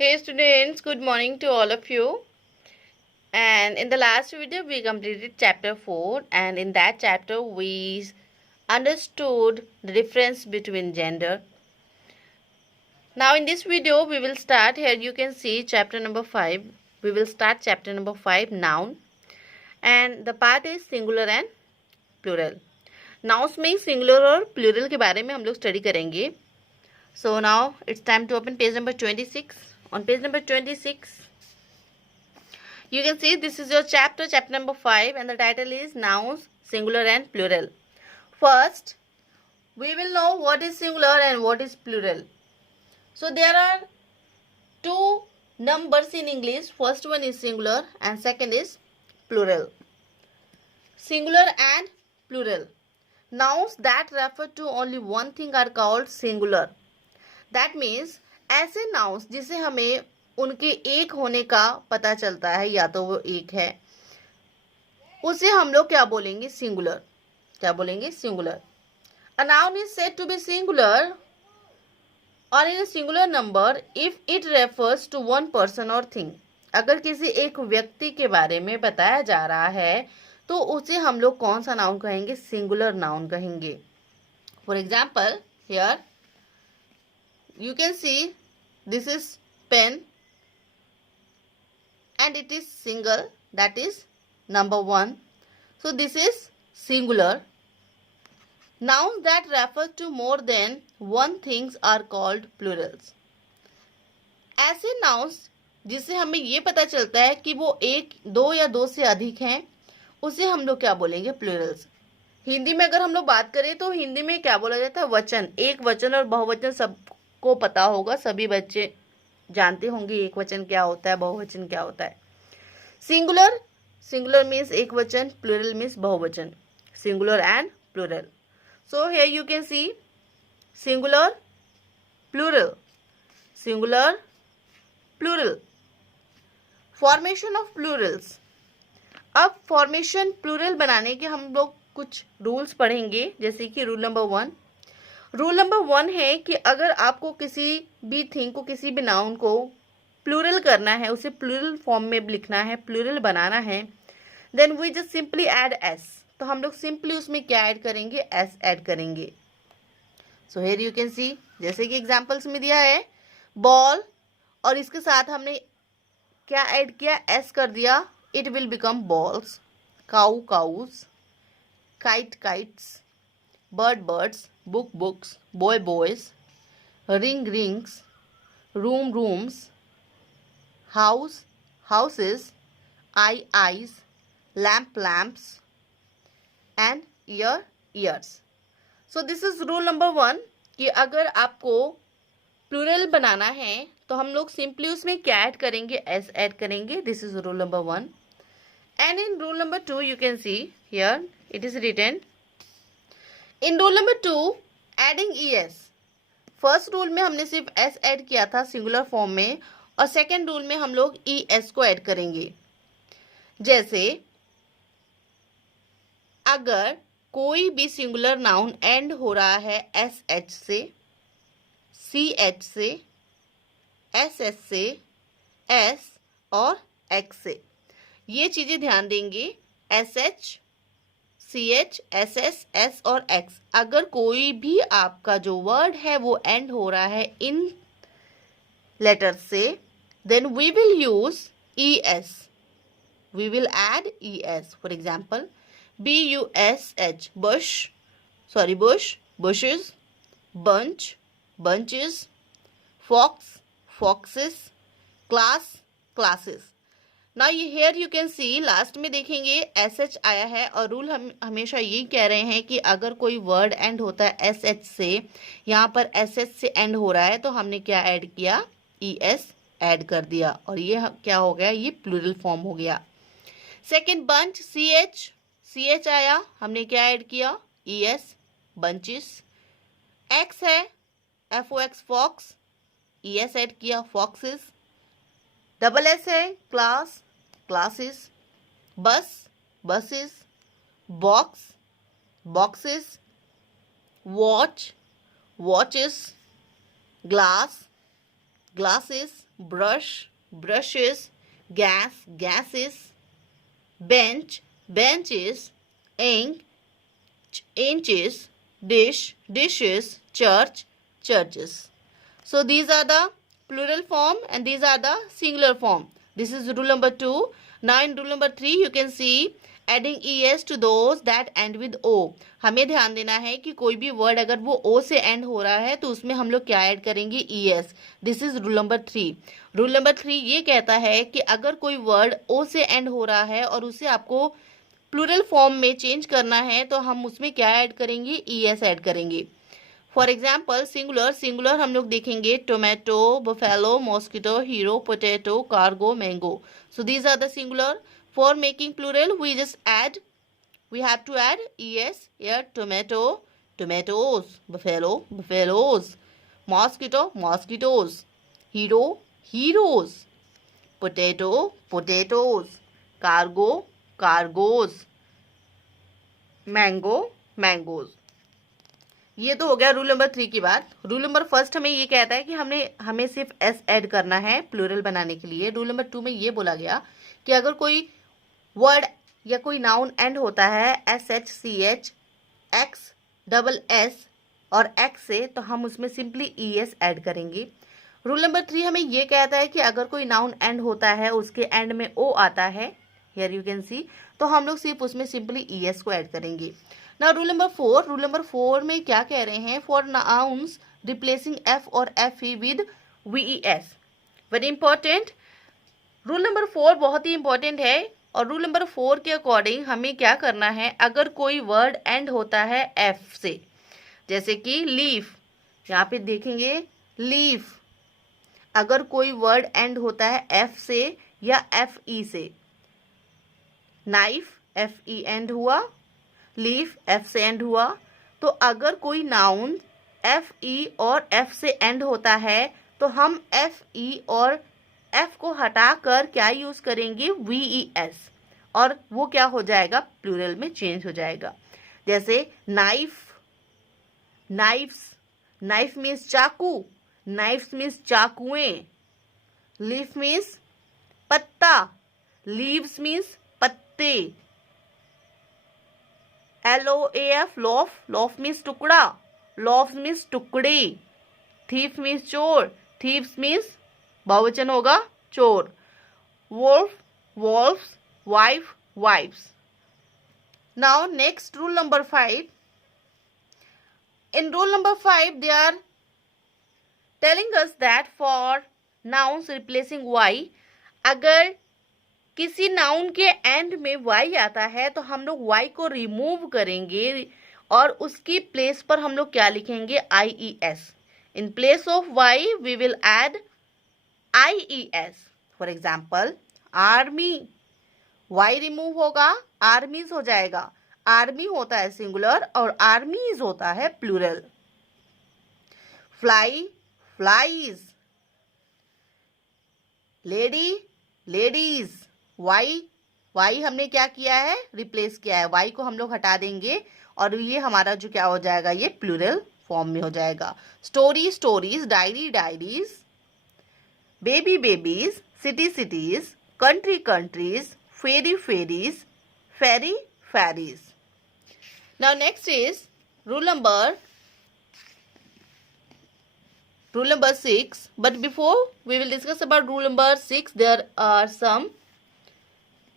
Hey students, good morning to all of you. And in the last video we completed chapter 4, and in that chapter we understood the difference between gender. Now in this video we will start, here you can see chapter number 5. We will start chapter number 5, noun, and the part is singular and plural. Nouns में singular और plural के बारे में हम लोग study करेंगे. So now it's time to open page number 26. On page number 26, you can see this is your chapter number 5, and the title is nouns, singular and plural. First, we will know what is singular and what is plural. So there are two numbers in English. First one is singular and second is plural. Singular and plural. Nouns that refer to only one thing are called singular. That means ऐसे nouns जिसे हमें उनके एक होने का पता चलता है, या तो वो एक है, उसे हम लोग क्या बोलेंगे? सिंगुलर. क्या बोलेंगे? Singular. A noun is said to be singular और in singular number if it refers to one person और थिंग. अगर किसी एक व्यक्ति के बारे में बताया जा रहा है तो उसे हम लोग कौन सा नाउन कहेंगे? सिंगुलर नाउन कहेंगे. For example, here you can see this is pen and it is single, that is number 1. So this is singular. Nouns that refer to more than one things are called plurals. ऐसे nouns जिससे हमें ये पता चलता है कि वो एक, दो या दो से अधिक हैं, उसे हम लोग क्या बोलेंगे? प्लूरल्स. हिंदी में अगर हम लोग बात करें तो हिंदी में क्या बोला जाता है? वचन. एक वचन और बहुवचन सब को पता होगा, सभी बच्चे जानते होंगे एक वचन क्या होता है, बहुवचन क्या होता है. सिंगुलर, सिंगुलर मीन्स एक वचन, प्लूरल मीन्स बहुवचन. Singular and plural. So here you can see singular, plural, singular, plural. Formation of plurals. अब फॉर्मेशन प्लूरल बनाने के हम लोग कुछ रूल्स पढ़ेंगे, जैसे कि रूल नंबर 1. रूल नंबर 1 है कि अगर आपको किसी भी थिंग को, किसी भी नाउन को प्लूरल करना है, उसे प्लूरल फॉर्म में लिखना है, प्लूरल बनाना है, then we just simply add S. तो हम लोग सिंपली उसमें क्या ऐड करेंगे? एस ऐड करेंगे. सो हियर यू कैन सी, जैसे कि एग्जांपल्स में दिया है बॉल, और इसके साथ हमने क्या ऐड किया? एस कर दिया. It will become balls. Cow cows, kite kites, bird birds, book books, boy boys, ring rings, room rooms, house houses, eye eyes, lamp lamps, and ear ears. So this is rule number 1 कि अगर आपको plural बनाना है तो हम लोग simply उसमें क्या ऐड करेंगे? एस ऐड करेंगे. This is rule number 1. And in rule number 2 you can see here it is written. In rule number 2, adding es. First rule में हमने सिर्फ s ऐड किया था सिंगुलर फॉर्म में, और सेकेंड रूल में हम लोग es को ऐड करेंगे. जैसे अगर कोई भी सिंगुलर नाउन एंड हो रहा है sh से, ch से, ss से, s और x से, ये चीजें ध्यान देंगे. sh, CH, SS, S और X. अगर कोई भी आपका जो वर्ड है वो एंड हो रहा है इन लेटर से, then we will use ES. We will add ES. For example, BUSH, bush, bush, bushes, bunch, bunches, fox, foxes, class, classes. ना here you can C, last में देखेंगे SH आया है, और रूल हम हमेशा यही कह रहे हैं कि अगर कोई वर्ड एंड होता है SH से, यहाँ पर SH से एंड हो रहा है, तो हमने क्या ऐड किया? ES ऐड कर दिया, और ये क्या हो गया? ये प्लूरल फॉर्म हो गया. सेकेंड, बंच, CH आया, हमने क्या ऐड किया? ES, bunches. X है, FOX, फॉक्स, ES ऐड किया, फॉक्सेस. डबल S है, क्लास, classes. बस, buses. box, boxes. watch, watches. glass, glasses, brush, brushes, gas, gases, bench, benches, ink, inches, dish, dishes, church, churches. So these are the plural form and these are the singular form. This is rule number 2. Now in rule number 3 you can see adding es to those that end with o. हमें ध्यान देना है कि कोई भी word अगर वो o से एंड हो रहा है तो उसमें हम लोग क्या ऐड करेंगे, es. This is rule number 3. Rule number 3 ये कहता है कि अगर कोई वर्ड o से एंड हो रहा है और उसे आपको प्लूरल फॉर्म में चेंज करना है तो हम उसमें क्या ऐड करेंगे, es ऐड करेंगे. फॉर एग्जाम्पल सिंगुलर, सिंगुलर हम लोग देखेंगे tomato, buffalo, mosquito, hero, potato, cargo, mango. So these are the singular. For making plural, we have to add es here. Tomato, tomatoes. Buffalo, buffaloes. Mosquito, mosquitoes. Hero, heroes. Potato, potatoes. Cargo, cargos. Mango, mangoes. ये तो हो गया rule number 3 की बात. Rule number 1 हमें ये कहता है कि हमें सिर्फ एस ऐड करना है प्लूरल बनाने के लिए. रूल नंबर 2 में ये बोला गया कि अगर कोई वर्ड या कोई नाउन एंड होता है S H C H X double S और एक्स से तो हम उसमें सिंपली ई एस ऐड करेंगे. रूल नंबर 3 हमें ये कहता है कि अगर कोई नाउन एंड होता है उसके एंड में ओ आता है, हियर यू कैन सी, तो हम लोग सिर्फ उसमें सिंपली ई एस को ऐड करेंगे. ना रूल नंबर 4, रूल नंबर 4 में क्या कह रहे हैं, फॉर नाउन्स रिप्लेसिंग एफ और F E with V E S. Very important. Rule number 4 बहुत ही इंपॉर्टेंट है और रूल नंबर 4 के अकॉर्डिंग हमें क्या करना है, अगर कोई वर्ड एंड होता है एफ से, जैसे कि लीफ, यहाँ पे देखेंगे लीफ, अगर कोई वर्ड एंड होता है एफ से या एफ ई से, नाइफ एफ ई एंड हुआ, लीफ एफ से एंड हुआ, तो अगर कोई नाउन एफ ई और एफ से एंड होता है तो हम एफ ई और एफ को हटाकर क्या यूज करेंगे, वी ई एस, और वो क्या हो जाएगा, प्लूरल में चेंज हो जाएगा. जैसे नाइफ, नाइफ्स, नाइफ मीन्स चाकू, नाइफ्स मीन्स चाकुएं, लीफ मीन्स पत्ता, लीव्स मीन्स पत्ते, LOAF लॉफ, लॉफ मीन्स टुकड़ा, लॉफ मीन्स टुकड़े, थीफ मीन्स चोर, थीव्स मीन्स बहुवचन होगा चोर, wolf, wolfs, wife, wifes. Now next rule number 5. In rule number 5 they are telling us that for nouns replacing y, अगर किसी noun के and में y आता है तो हम लोग y को रिमूव करेंगे और उसकी प्लेस पर हम लोग क्या लिखेंगे, IES. In place of y we will add IES. For example army, y remove होगा, आर्मीज हो जाएगा. आर्मी होता है सिंगुलर और आर्मीज होता है plural. Fly, flies, lady, ladies. Y हमने क्या किया है, रिप्लेस किया है. वाई को हम लोग हटा देंगे और ये हमारा जो क्या हो जाएगा, ये प्लूरल फॉर्म में हो जाएगा. Story, stories, diary, diaries, baby, babies, city, cities, country, countries, fairy, fairies, fairy, fairies. Now next is rule number 6. But before we will discuss about rule number 6, there are some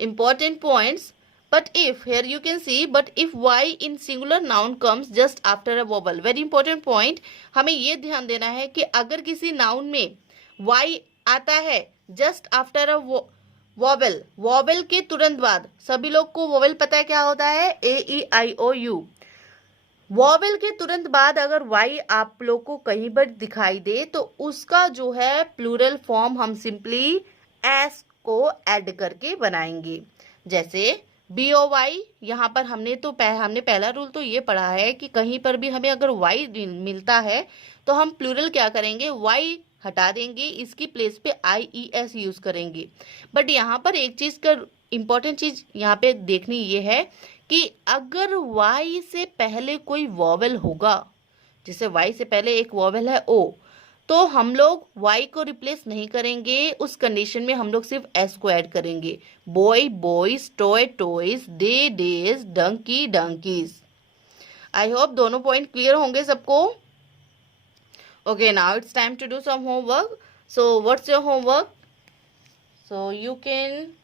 important points. But if, here you can see, but if y in singular noun comes just after a vowel, very important point. हमें ये ध्यान देना है कि अगर किसी noun में y आता है just after a vowel, vowel के तुरंत बाद, सभी लोग को वॉवेल पता है क्या होता है, AEIOU. वॉवेल के तुरंत बाद अगर y आप लोग को कहीं पर दिखाई दे तो उसका जो है प्लूरल फॉर्म हम सिंपली एस को ऐड करके बनाएंगे. जैसे BOY, यहाँ पर हमने पहला रूल तो ये पढ़ा है कि कहीं पर भी हमें अगर y मिलता है तो हम प्लूरल क्या करेंगे, y हटा देंगे, इसकी प्लेस पे IES यूज करेंगे. बट यहाँ पर एक चीज का इंपॉर्टेंट चीज यहाँ पे देखनी ये है कि अगर y से पहले कोई वॉवेल होगा, जैसे y से पहले एक वॉवेल है O, तो हम लोग y को रिप्लेस नहीं करेंगे, उस कंडीशन में हम लोग सिर्फ s को ऐड करेंगे। Boy boys, toy toys, day days, donkey donkeys. I hope दोनों पॉइंट क्लियर होंगे सबको। Okay, now it's time to do some homework. So what's your homework? So you can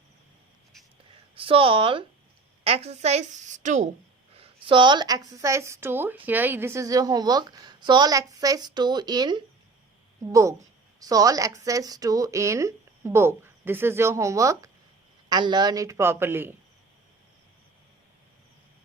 solve exercise 2. Solve exercise 2. Here this is your homework. Solve exercise 2 in book. Solve exercise 2 in book. This is your homework and learn it properly.